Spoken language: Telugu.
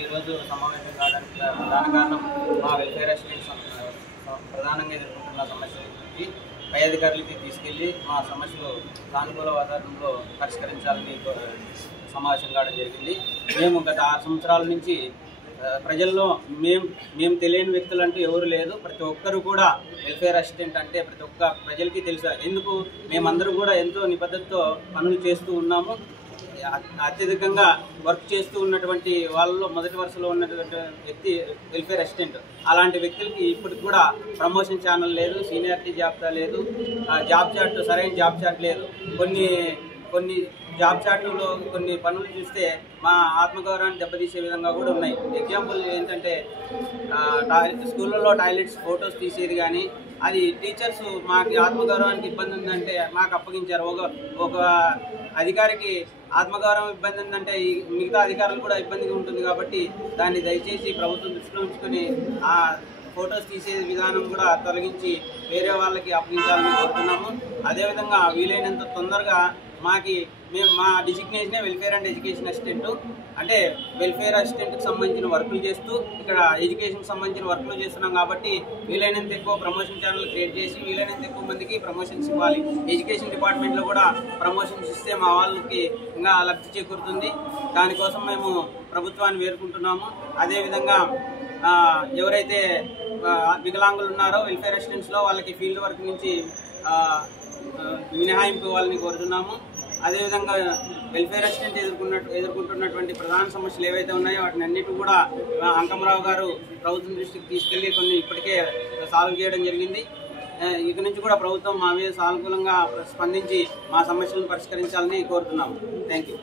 ఈరోజు సమావేశం కావడానికి ప్రధాన కారణం మా వెల్ఫేర్ అసిస్టెంట్స్ ప్రధానంగా ఎదుర్కొంటున్న సమస్యలకి పై అధికారులకి తీసుకెళ్లి మా సమస్యలు సానుకూల వాతావరణంలో పరిష్కరించాలని సమావేశం కావడం జరిగింది. మేము గత 6 సంవత్సరాల నుంచి ప్రజల్లో మేము తెలియని వ్యక్తులు అంటూ ఎవరు లేదు. ప్రతి ఒక్కరు కూడా వెల్ఫేర్ అసిస్టెంట్ అంటే ప్రతి ఒక్క ప్రజలకి తెలుసు. ఎందుకు మేమందరూ కూడా ఎంతో నిబద్ధతతో పనులు చేస్తూ ఉన్నాము. అత్యధికంగా వర్క్ చేస్తూ ఉన్నటువంటి వాళ్ళలో మొదటి వరుసలో ఉన్నటువంటి వ్యక్తి వెల్ఫేర్ అసిస్టెంట్. అలాంటి వ్యక్తులకి ఇప్పటికి కూడా ప్రమోషన్ ఛానల్ లేదు, సీనియారిటీ జాబితా లేదు, జాబ్ చార్ట్ సరైన జాబ్ చార్ట్ లేదు. కొన్ని జాబ్ చార్టులో కొన్ని పనులు చూస్తే మా ఆత్మగౌరవాన్ని దెబ్బతీసే విధంగా కూడా ఉన్నాయి. ఎగ్జాంపుల్ ఏంటంటే స్కూళ్ళలో టాయిలెట్స్ ఫొటోస్ తీసేది కానీ, అది టీచర్స్ మాకు ఆత్మగౌరవానికి ఇబ్బంది ఉందంటే మాకు అప్పగించారు. ఒక అధికారికి ఆత్మగౌరవం ఇబ్బంది ఉందంటే మిగతా అధికారులు కూడా ఇబ్బందిగా ఉంటుంది. కాబట్టి దాన్ని దయచేసి ప్రభుత్వం దృష్టిలో ఉంచుకొని ఆ ఫొటోస్ తీసే విధానం కూడా తొలగించి వేరే వాళ్ళకి అప్పగించాలని కోరుతున్నాము. అదేవిధంగా వీలైనంత తొందరగా మా డిజిగ్నేషనే వెల్ఫేర్ అండ్ ఎడ్యుకేషన్ అసిస్టెంట్. అంటే వెల్ఫేర్ అసిస్టెంట్కి సంబంధించిన వర్కులు చేస్తూ ఇక్కడ ఎడ్యుకేషన్కి సంబంధించిన వర్కులు చేస్తున్నాం. కాబట్టి వీలైనంత ఎక్కువ ప్రమోషన్ ఛానల్ క్రియేట్ చేసి వీలైనంత ఎక్కువ మందికి ప్రమోషన్స్ ఇవ్వాలి. ఎడ్యుకేషన్ డిపార్ట్మెంట్లో కూడా ప్రమోషన్స్ ఇస్తే మా వాళ్ళకి ఇంకా లబ్ధి చేకూరుతుంది. దానికోసం మేము ప్రభుత్వాన్ని వేడుకుంటున్నాము. అదేవిధంగా ఎవరైతే వికలాంగులు ఉన్నారో వెల్ఫేర్ అసిస్టెంట్స్లో వాళ్ళకి ఫీల్డ్ వర్క్ నుంచి మినహాయింపు ఇవ్వాలని కోరుతున్నాము. అదేవిధంగా వెల్ఫేర్ అసిస్టెంట్ ఎదుర్కొంటున్నటువంటి ప్రధాన సమస్యలు ఏవైతే ఉన్నాయో వాటిని అన్నిటి కూడా అంకమరావు గారు ప్రభుత్వం దృష్టికి తీసుకెళ్లి కొన్ని ఇప్పటికే సాల్వ్ చేయడం జరిగింది. ఇక నుంచి కూడా ప్రభుత్వం మా మీద సానుకూలంగా స్పందించి మా సమస్యలను పరిష్కరించాలని కోరుతున్నాము. Thank you.